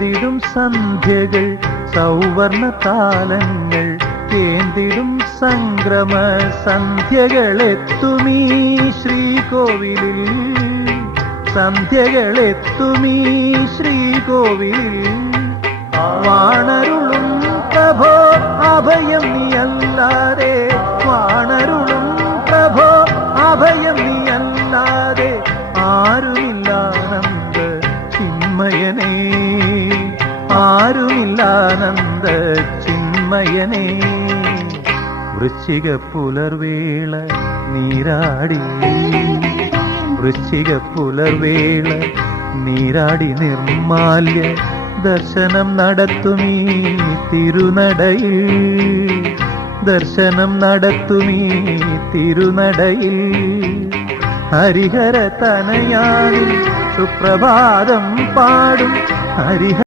തേന്തിടും സന്ധ്യകൾ സൗവർണ താലങ്ങൾ തേന്തിടും സംക്രമ സന്ധ്യകളെത്തുമീ ശ്രീകോവിലിൽ സന്ധ്യകളെത്തുമീ ശ്രീകോവിലിൽ വാണരുളും പ്രഭോ അഭയം നീയല്ലാതെ വാണരുളും പ്രഭോ അഭയം നീയല്ലാതെ ആരുമില്ലാനന്ദ ചിന്മയനേ ആരുമില്ലാനന്ദ ചിന്മയനേ വൃശ്ചിക പുലർവേള നീരാടി വൃശ്ചിക പുലർവേള നീരാടി നിർമാല്യ ദർശനം നടത്തുമീ തിരുനടയിൽ ദർശനം നടത്തുമീ തിരുനടയിൽ ഹരിഹര തനയാനിൽ സുപ്രഭാതം പാടും ഹരിഹര